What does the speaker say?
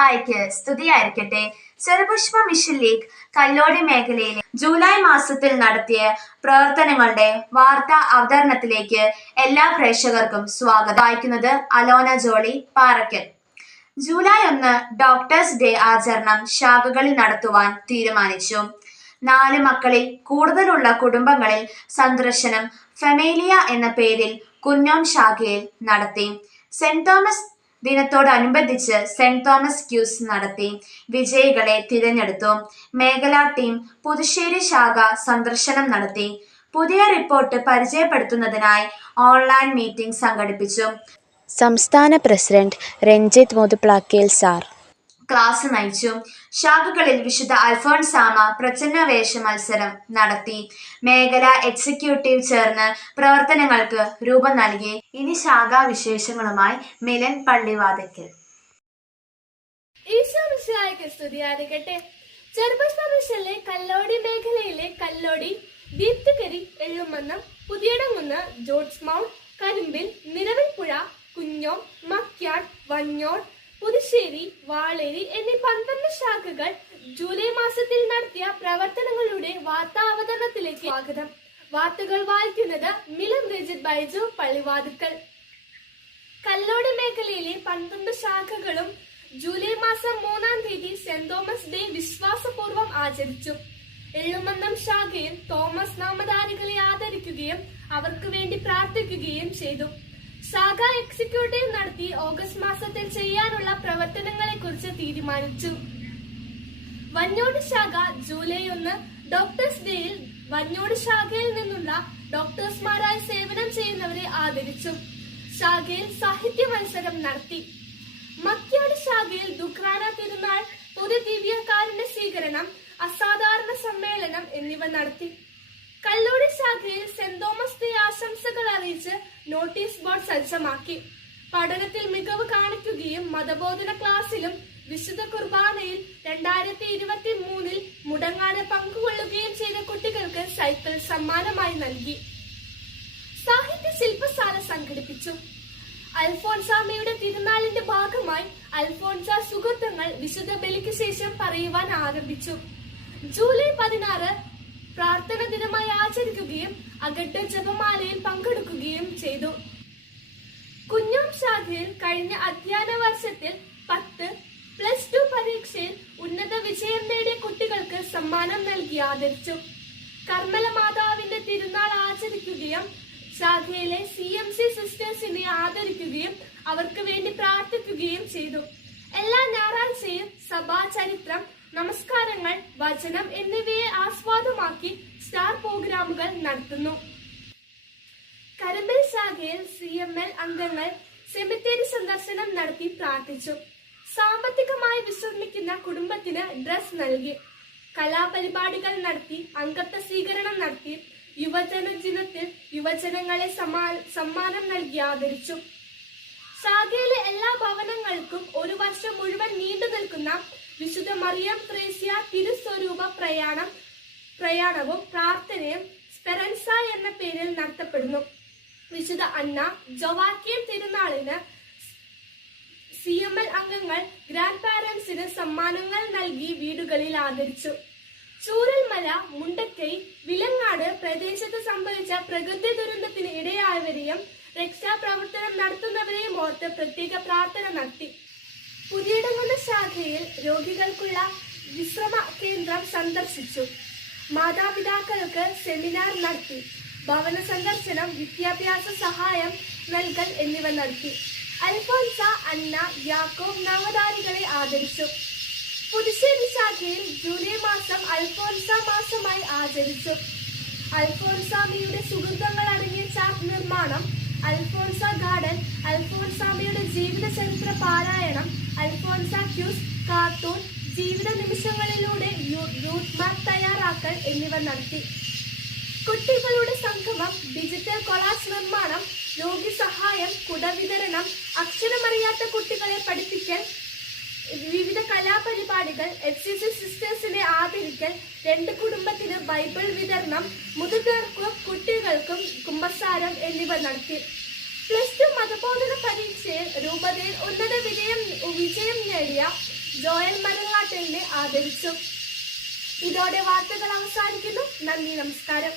മിശിഹായ്ക്ക് സ്തുതിയായിരിക്കട്ടെ. Cherupushpa mission league Kallody മേഖലയിലെ ജൂലൈ മാസത്തിൽ നടത്തിയ പ്രവർത്തനങ്ങളുടെ വാർത്താ അവതരണത്തിലേക്ക് എല്ലാ പ്രേക്ഷകർക്കും സ്വാഗതം. വായിക്കുന്നത് Alona Jolly Parackal. July 1 doctors day ആചരണം ശാഖകളിൽ നടത്തുവാൻ തീരുമാനിച്ചു. 4 മക്കളിൽ കൂടുതലുള്ള കുടുംബങ്ങളിൽ സന്ദർശനം ഫെമേലിയ എന്ന പേരിൽ കുഞ്ഞോം ശാഖയിൽ നടത്തി. സെന്റ് തോമസ് ദിനത്തോടനുബന്ധിച്ച് സെന്റ് തോമസ് ക്യൂസ് നടത്തി. വിജയികളെ തിരഞ്ഞെടുത്തു. മേഖലാ ടീം പുതുശ്ശേരി ശാഖ സന്ദർശനം നടത്തി. പുതിയ റിപ്പോർട്ട് പരിചയപ്പെടുത്തുന്നതിനായി ഓൺലൈൻ മീറ്റിംഗ് സംഘടിപ്പിച്ചു. സംസ്ഥാന പ്രസിഡന്റ് രഞ്ജിത്ത് മുതുപ്ലാക്കേൽ സാർ ക്ലാസ് നയിച്ചു. ശാഖകളിൽ വിശുദ്ധ അൽഫോൻസാമ പ്രച്ഛന്നവേഷ മത്സരം നടത്തി. മേഖലാ എക്സിക്യൂട്ടീവ് ചേർന്ന് പ്രവർത്തനങ്ങൾക്ക് രൂപം നൽകി. ഇനി ശാഖാ വിശേഷങ്ങളുമായി മിലൻ പള്ളിവാതിക്കൽ. സ്തുതിയായിരിക്കട്ടെ. ചെറുപുഷ്പ മിഷനിലെ കല്ലോടി മേഖലയിലെ കല്ലോടി, ദീപ്തികരി, എഴുമന്നം, പുതിയടങ്കുന്ന്, ജോർജ് മൗണ്ട്, കരിമ്പിൽ, നിലവിൽപ്പുഴ, കുഞ്ഞോം, മക്യാട്, വഞ്ഞോൾ, പുതുശ്ശേരി, വാളേരി എന്നീ 12 ശാഖകൾ ജൂലൈ മാസത്തിൽ നടത്തിയ പ്രവർത്തനങ്ങളുടെ വാർത്താ അവതരണത്തിലേക്ക് സ്വാഗതം. വാർത്തകൾ വായിക്കുന്നത് മിലൻ രജിത് ബൈജു പള്ളിവാതിക്കൽ. കല്ലോടി മേഖലയിലെ 12 ശാഖകളും ജൂലൈ മാസം 3-ാം തീയതി സെന്റ് തോമസ് ഡേ വിശ്വാസപൂർവ്വം ആചരിച്ചു. എഴുമന്നം ശാഖയിൽ തോമസ് നാമധാരികളെ ആദരിക്കുകയും അവർക്ക് വേണ്ടി പ്രാർത്ഥിക്കുകയും ചെയ്തു. ശാഖ എക്സിക്യൂട്ടീവ് നടത്തി ഓഗസ്റ്റ് മാസത്തിൽ ചെയ്യാനുള്ള പ്രവർത്തനങ്ങളെ കുറിച്ച് തീരുമാനിച്ചു. വഞ്ഞോട് ശാഖ ജൂലൈ 1 ഡോക്ടേഴ്സ് ഡേയിൽ വഞ്ഞോട് ശാഖയിൽ നിന്നുള്ള ഡോക്ടേഴ്സ്മാരായി സേവനം ചെയ്യുന്നവരെ ആദരിച്ചു. ശാഖയിൽ സാഹിത്യ മത്സരം നടത്തി. മക്യാട് ശാഖയിൽ ദുഃഖാന തിരുനാൾ, പൊതു ദിവ്യകാരുണ്യ സ്വീകരണം, അസാധാരണ സമ്മേളനം എന്നിവ നടത്തി. കല്ലോടി ശാഖയിൽ സെന്റ് തോമസ് ഡേ ആശംസകൾ അറിയിച്ച് നോട്ടീസ് ബോർഡ് സജ്ജമാക്കി. പഠനത്തിൽ മികവ് കാണിക്കുകയും മതബോധന ക്ലാസ്സിലും വിശുദ്ധ കുർബാനയിൽ 2023 മുടങ്ങാതെ പങ്കുകൊള്ളുകയും ചെയ്ത കുട്ടികൾക്ക് സൈക്കിൾ സമ്മാനമായി നൽകി. സാഹിത്യ ശില്പശാല സംഘടിപ്പിച്ചു. അൽഫോൻസാമയുടെ തിരുനാളിന്റെ ഭാഗമായി അൽഫോൻസ സുഹൃത്തുക്കൾ വിശുദ്ധ ബലിക്ക് ശേഷം പറയുവാൻ ആരംഭിച്ചു. ജൂലൈ 16 പ്രാർത്ഥന ദിനമായി ആചരിക്കുകയും അഗട്ട ജപമാലയിൽ പങ്കെടുക്കുകയും ചെയ്തു. കുഞ്ഞോം ശാഖയിൽ കഴിഞ്ഞ അധ്യയന വർഷത്തിൽ 10+2 പരീക്ഷയിൽ ഉന്നത വിജയം നേടിയ കുട്ടികൾക്ക് സമ്മാനം നൽകി ആദരിച്ചു. കർമ്മല മാതാവിന്റെ തിരുനാൾ ആചരിക്കുകയും ശാഖയിലെ CMC സിസ്റ്റേഴ്സിനെ ആദരിക്കുകയും അവർക്ക് വേണ്ടി പ്രാർത്ഥിക്കുകയും ചെയ്തു. എല്ലാ ഞായറാഴ്ചയും സഭാ ചരിത്രം, നമസ്കാരങ്ങൾ, വചനം എന്നിവയെ ആസ്വാദമാക്കി സ്റ്റാർ പ്രോഗ്രാമുകൾ നടത്തുന്നു. കരിമ്പിൽ ശാഖയിൽ CML അംഗങ്ങൾ സെമിത്തേരി സന്ദർശനം നടത്തി പ്രാർത്ഥിച്ചു. സാമ്പത്തികമായി വിശ്രമിക്കുന്ന കുടുംബത്തിന് ഡ്രസ് നൽകി. കലാപരിപാടികൾ നടത്തി. അംഗത്വ സ്വീകരണം നടത്തി. യുവജന ദിനത്തിൽ യുവജനങ്ങളെ സമ്മാനം നൽകി ആദരിച്ചു. ശാഖയിലെ എല്ലാ ഭവനങ്ങൾക്കും 1 വർഷം മുഴുവൻ നീണ്ടു നിൽക്കുന്ന വിശുദ്ധ മറിയം ത്രേസ്യ തിരുസ്വരൂപ പ്രയാണവും പ്രാർത്ഥനയും സ്പെറൻസ എന്ന പേരിൽ നടത്തപ്പെടുന്നു. വിശുദ്ധ അന്ന ജോവാക്കിയം തിരുനാളിന് CML അംഗങ്ങൾ ഗ്രാൻഡ് പാരന്റ്സിന് സമ്മാനങ്ങൾ നൽകി വീടുകളിൽ ആദരിച്ചു. ചൂരൽമല, മുണ്ടക്കൈ, വിലങ്ങാട് പ്രദേശത്ത് സംഭവിച്ച പ്രകൃതി ദുരന്തത്തിന് ഇടയായവരെയും രക്ഷാപ്രവർത്തനം നടത്തുന്നവരെയും ഓർത്ത് പ്രത്യേക പ്രാർത്ഥന നടത്തി. പുതിയടങ്ങുന്ന ശാഖയിൽ രോഗികൾക്കുള്ള വിശ്രമ കേന്ദ്രം സന്ദർശിച്ചു. മാതാപിതാക്കൾക്ക് സെമിനാർ നടത്തി. ഭവന സന്ദർശനം, വിദ്യാഭ്യാസ സഹായം നൽകൽ എന്നിവ നടത്തി. അൽഫോൻസ, അന്ന, യാക്കോബ് നാമധാരികളെ ആദരിച്ചു. പുതുശ്ശേരി ശാഖയിൽ ജൂലൈ മാസം അൽഫോൻസ മാസമായി ആചരിച്ചു. അൽഫോൻസാമയുടെ സുഹൃത്തുക്കൾ അടങ്ങിയ ചാർട്ട് നിർമ്മാണം, അൽഫോൻസ ഗാർഡൻ, അൽഫോൻസാമയുടെ ജീവിത ചരിത്ര പാരായണം, അൽഫോൻസ ക്യൂസ്, കാർട്ടൂൺ, ജീവിത നിമിഷങ്ങളിലൂടെ റൂട്ട് മാപ്പ് തയ്യാറാക്കൽ എന്നിവ നടത്തി. കുട്ടികളുടെ സംഗമം, ഡിജിറ്റൽ കൊളാജ് നിർമ്മാണം, രോഗി സഹായം, കുട വിതരണം, അക്ഷരമറിയാത്ത കുട്ടികളെ പഠിപ്പിക്കൽ, വിവിധ കലാപരിപാടികൾ, FCC സിസ്റ്റേഴ്സിനെ ആദരിക്കൽ, 2 കുടുംബത്തിന് ബൈബിൾ വിതരണം, മുതിർന്നവർക്കും കുട്ടികൾക്കും കുമ്പസാരം എന്നിവ നടത്തി. +2 മതബോധന പരീക്ഷയിൽ രൂപതയിൽ ഉന്നത വിജയം നേടിയ ജോയൽ മരങ്ങാട്ടിലിനെ ആദരിച്ചു. ഇതോടെ വാർത്തകൾ അവസാനിക്കുന്നു. നന്ദി, നമസ്കാരം.